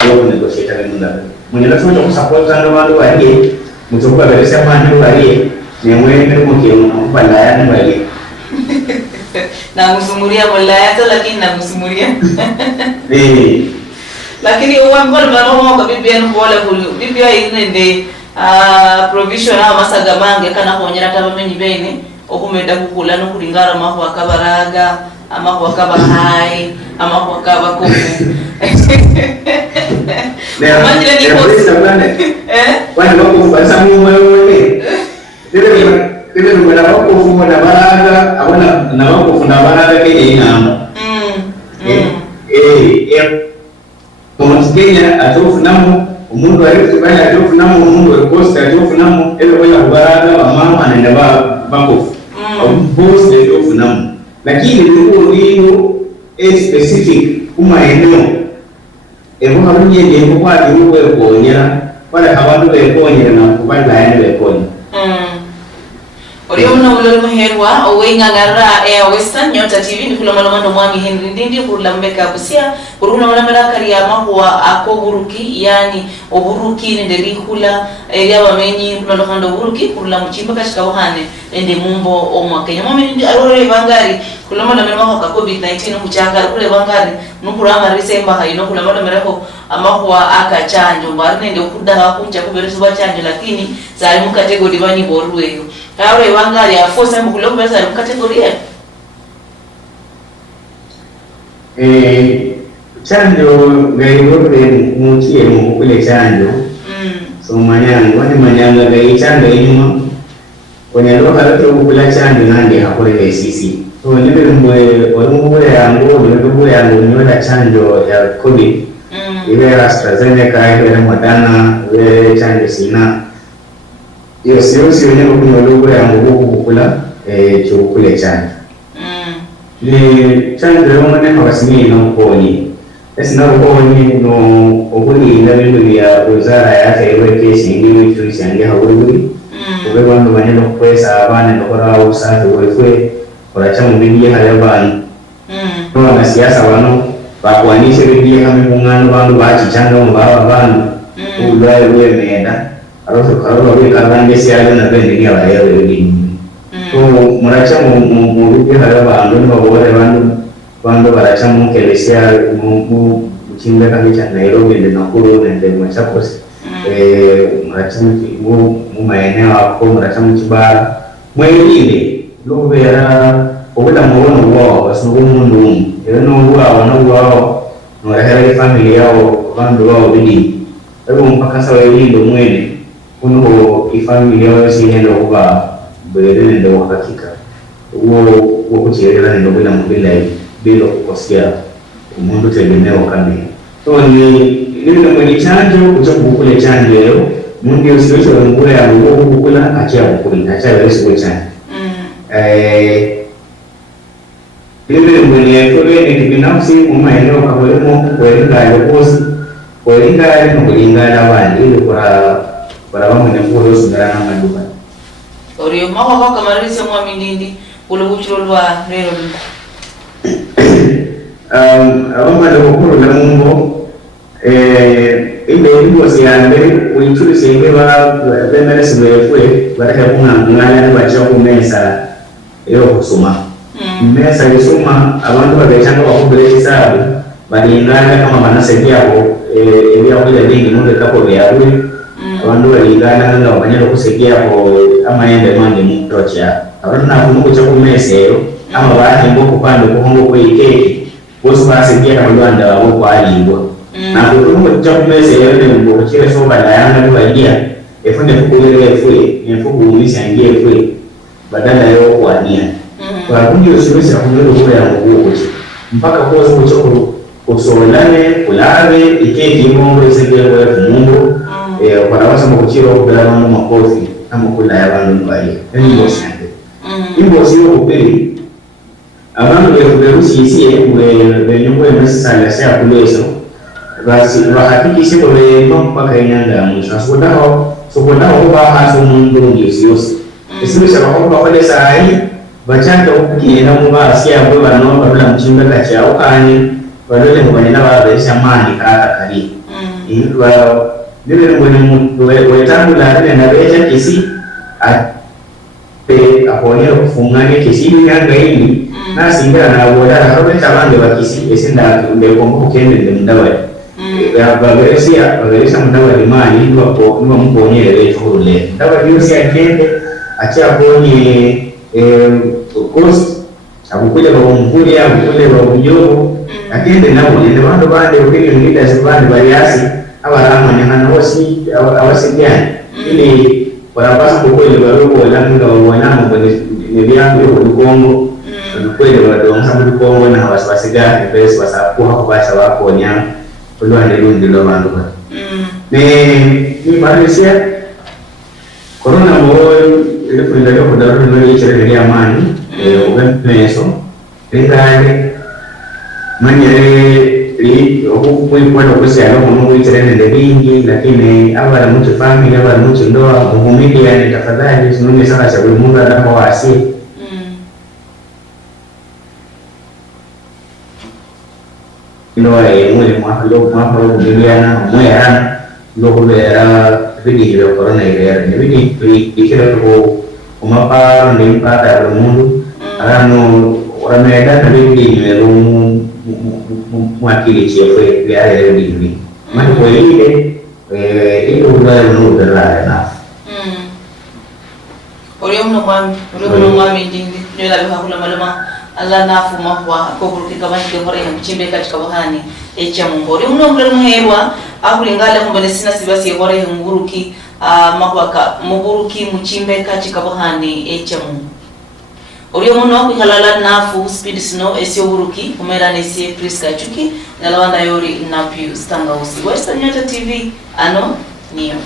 ndio negotiate na muda mwenye lazima kusupporta ndio watu walie mtoka beleza mani walie ni mwende kwa yani walie na musumuria molayata lakini na musumuria lakini uambona mama kwa bibi yenu wala bibi yine ndi provision ha masaga mange kana konyera tabamenyi bene okumeda kukula no kulingara maho akabaraga ama kwa kaba hai ama kwa kaba kofu manjira ni kofu wale wako basa mwe Ile ndio na wako fumo na baraga abona na wako funda baraga kile inamo kwa Kenya atofu namo umundu alifu baya atofu namo umundu alikosta atofu namo ile kwa baraga wa mama anaenda bako boss atofu namo lakini ndio specific kuma eneo ebo harunye ndio kwa ndio kuonyera wale abantu bekonyera na kubanda yani bekonyera Oriyo muna ulori muherwa owenga ngara Western Nyota TV ni kula malomando mwami Henry Ndindi kurula mbeka busia kuruna malamera kariya mahuwa ako buruki yani oburuki ndeli kula eria bamenyi kulondo kando buruki kurula muchimba kashika ohane ende mumbo omwa Kenya mwami ndi arore bangari kula malamera mahuwa ka COVID-19 kuchanga kule bangari nukuranga risemba haino kula malamera ko amahuwa aka chanjo mbari nende okudaha kunja kubereso bachanjo lakini zali mu category bani boruweyo Aure wangari afosa mkulomba za kategoria chanjo gairobe mukie mukule chanjo so manyango wani manyanga gai chanjo inyuma kwenye loka lote ukula chanjo nandi hakule sisi so nibe mwe walumwe yangu nyola chanjo ya COVID ile AstraZeneca ile Moderna ile chanjo sina Iyo sio wenyewe kunywa logo ya nguvu kukula chukule chanjo. Ni chanjo ya mwana makasimi na ukoni. Esi na ukoni no ukoni inabidi ya wizara ya afya iweke shilingi tulishangia hawuri. Ube bantu banyendo kwesa abana ndokora usafi wewe kwa chamu bibi haya bana. Kwa na siasa wano bakwanishe bibi kama mungano bantu bachichanga mbaba bantu. Ulwaye wewe meenda. Kalau lebih karena dia siaga na bende ni abaya lebih. So muracha mu rupi hara bandu bandu baracha mu kelisia mu chimbe kami cha Nairobi de Nakuru na de Machakos. Muracha mu maeneo hapo muracha mu Kibara. Mwingine lobe ya obula muono wao basugu mundu. Yeno wao no hera familia yao bandu wao bidi. Ebo mpaka sawa yindi mwene kuno ifamilia yao sinendo kuba bwele ndo hakika uo kuchirela ndo bila mbila bila kukosea umundu tegemeo kamili so ni mwenye chanjo kucha kukule chanjo leo mundu usiwesho ngule ya nguo kukula achia kukula achia wesi kwa chanjo mwenye kule ni kibinafsi umaeneo kabolemo kuelinga ya kulinga wandi ili para wangu nefuro sundarana maduka Oriyo maho baka marisa mwami Ndindi ulubuchulwa rero abama ndokuru la mumbo inde ngo siyande ulichuli senge ba bemere sibefwe baraka kuna ngala bacha kumesa yo kusuma mesa yisuma abantu babechanga bakubele hisabu balingana kama manasaidia hapo elia kuja dingi munde kapo yawe abantu balingana nga banyalo kusaidia hapo ama ende mande mtocha abantu na kumungu cha kumesero ama baadhi mbo kupanda kuhongo kwa ikeki bosi basaidia kama Rwanda wao kwa alibwa na kumungu cha kumesero ne mbo chile so badayanga kwa idea efunde kukulele efwe nefuku umisi angie efwe badala yo kwa nia kwa kundi usiwezi kumungu kwa ya mungu mpaka kwa sababu choko usolane kulave ikeki mungu isenge kwa mungu kwa nawasa mkuchiro kubela wangu makofi kama kula ya wangu mbali ni bosi yake ni bosi yo kupeli abantu berusisie benyungu emesisala sya kuleso basi bahakikishe bwema mpaka inyanga mwisho sokodaho bahaso mundu ngisiyosi esibisha bakoba kole sahi bachanda ukugenda mu basi yabo bano babula mchimba kachao kanye balole mu banyana babesha mani kaka kali bile ngo wetangu la na beja kisi aponye kufungane kisi biganga hili na singa na boda harobe tabange bakisi esinda ndekombo kende ndawali bageresa mundawali mani ndwapo mbonyere tole ndawali yosi akende acha ponye cost abukuja baumvuli abukule babujobo akende nabo nende bantu bande ukili ngida zibande baliasi abalama nyana wosi awasinyana ili barabasa kukwele barobo lamunda wabonamo nebyangu ulikongo ulikwele wadonsa ulikongo na waswasigani besi wasakuha kubasa wakonya ulwande lundi lo bantu ba ni Malaysia corona mo ile kwenda kwa daru ndio ile ya amani ugemeso ndale manyere kwenda kusiana kwa internet vingi, lakini abala mtu family abala mtu ndoa muvumilia ni tafadhali usinone sana sababu Mungu anapowasi ndoa mwili mwako kujuliana mwera ndio kulera vidi hiyo corona ile ni vidi ikira kwa umapa ndio mpaka kwa Mungu arano wameda na vidi ni mwakili chefwe ya ile bibi mani kwa ile udara na Oriyo mwami ndindi nyola bihakula malama Allah nafu mahwa kokuruki kabani kehore mchimbe katika bahani echa mumbori uno mle muherwa akulingala mbone sina sibasi yehore nguruki mahwa muguruki mchimbe katika bahani echa mumbo Oriyo muno kuhalala nafu speed snow esio buruki umera nesi Priska Chuki na lawanda yori na piu stanga usi Western Nyota TV ano niyo